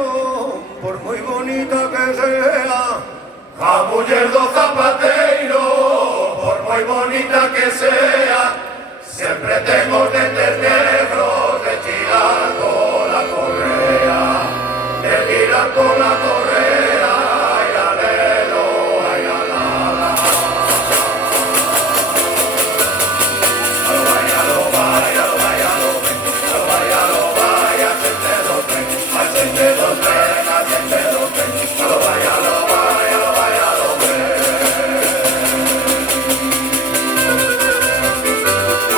zapateiro, por moi bonita que sea. A muller do zapateiro, por moi bonita que sea, sempre ten os dentes negros de tirar con la correa, de tirar con la correa, ay alelo, ay alala. Alo vai, alo vai, alo vai, alo ven, alo vai, alo vai, a xente do tren, a xente do tren, a xente do tren, alo vai, alo vai, alo vai, alo ven.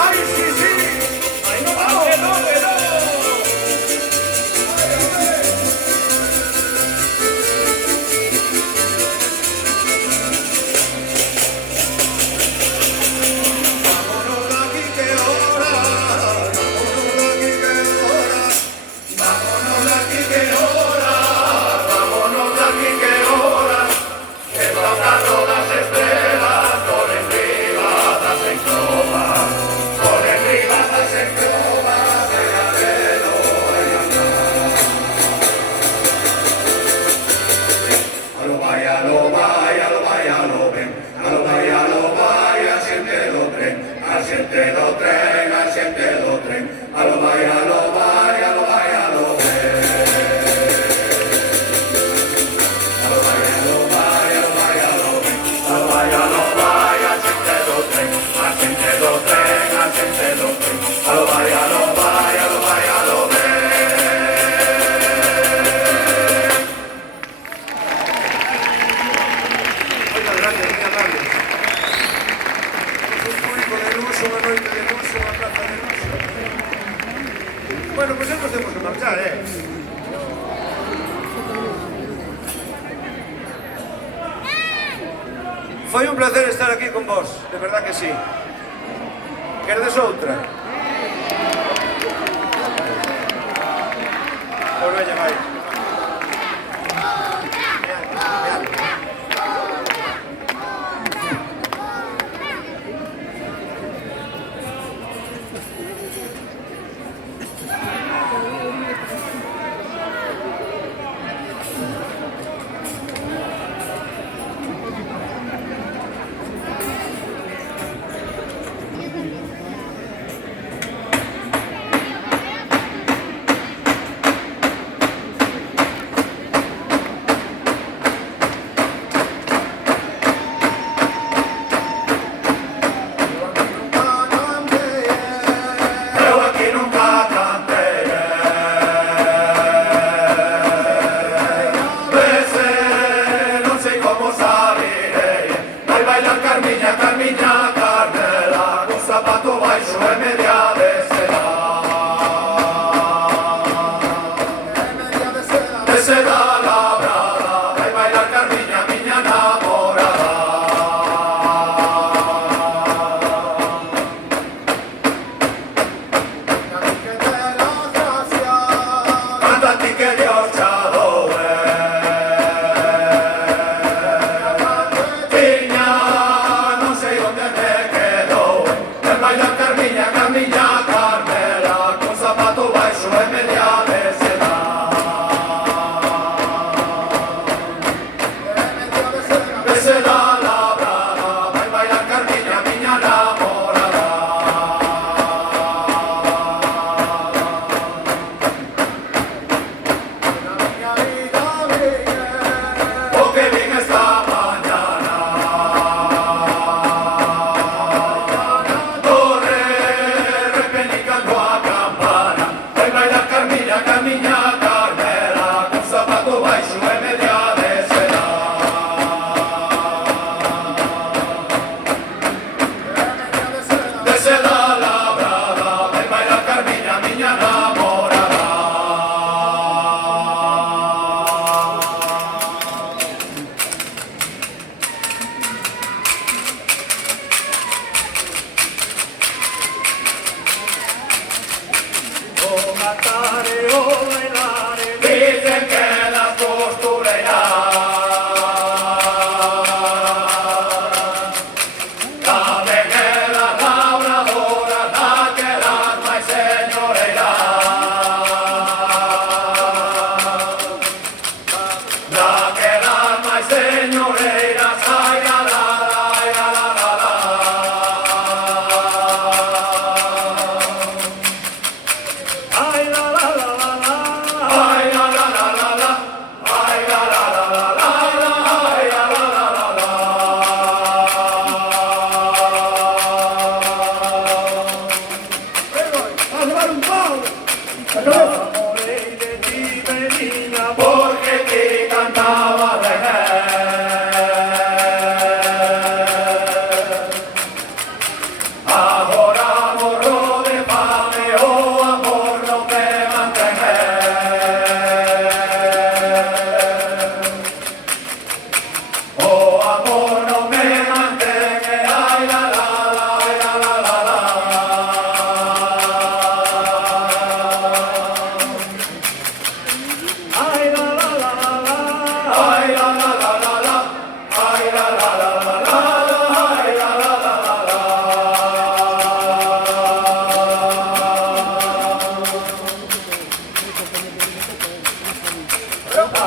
Ai, sí, sí, ai, no vamos, que no, que no. Vámonos de aquí que hora, vámonos de aquí que hora. Vámonos de aquí que hora, vámonos de aquí que hora, que tocan todas estrellas, ponen privadas en cromas, ponen privadas en cromas, de alelo, ay, alo vai, alo vai, alo vai, alo ven, alo vai, alo vai, a xente do tren, a xente do tren, a xente do tren, alo vai, alo vai, alo vai, alo ven. Alo vai, alo vai, alo vai, alo ven, alo vai, alo vai, a xente do tren, a xente do tren, a xente do tren, alo vai, alo vai, alo vai, alo ven. Moitas gracias, muy amable. Un público de luxo, unha noite de luxo, unha plaza de luxo. Bueno, pues nos temos que marchar, Foi un placer estar aquí con vos, de verdad que sí. Queredes outra? Pois veña, vai.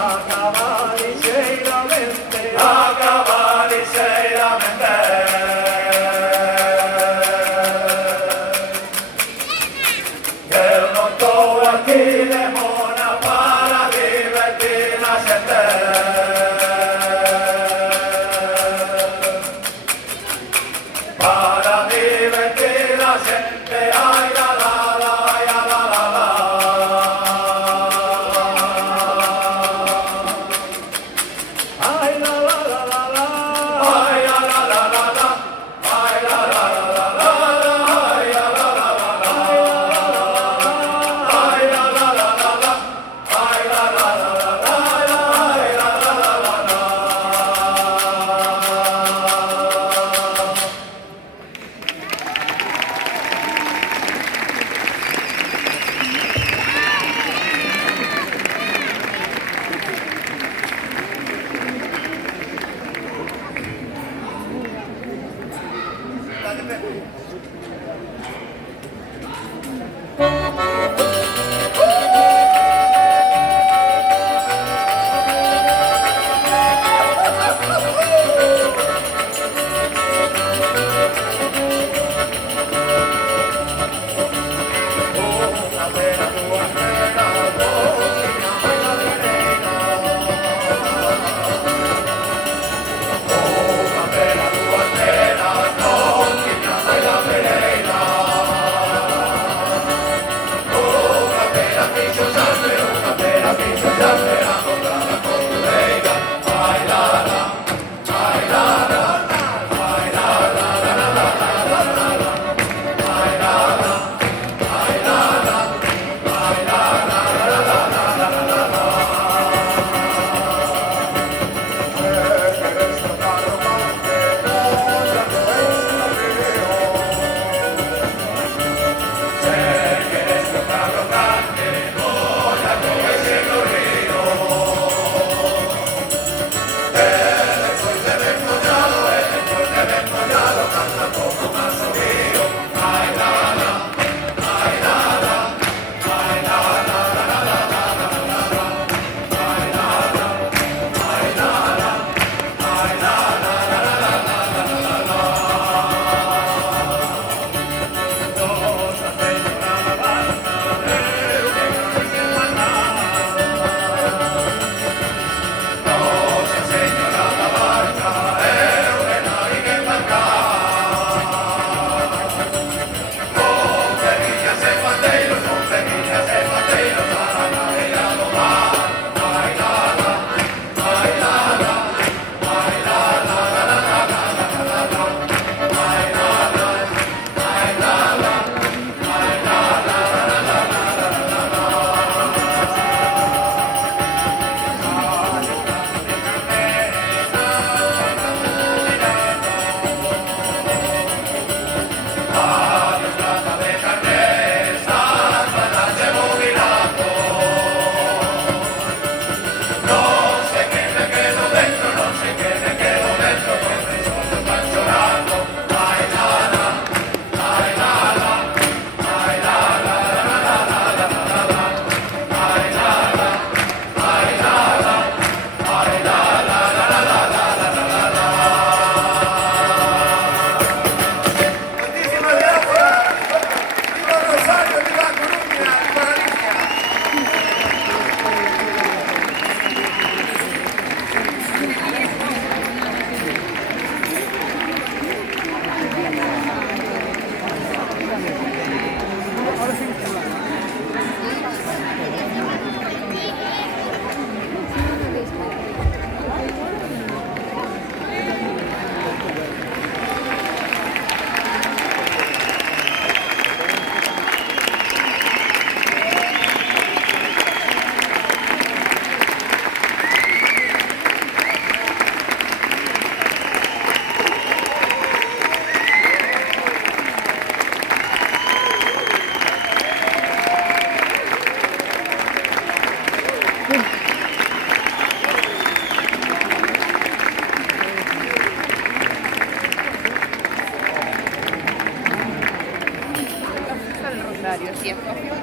acabar ligeiramente. Eu non estou aquí de mona para divertir a xente. Para divertir a xente, ai la la la, ai la la la la. Ai la la la la la, ai la la la la la, ai la la la la la, ai la la la la la, ai la la la la la, ai la la la la la, ai la la la la la. horarios y espacio.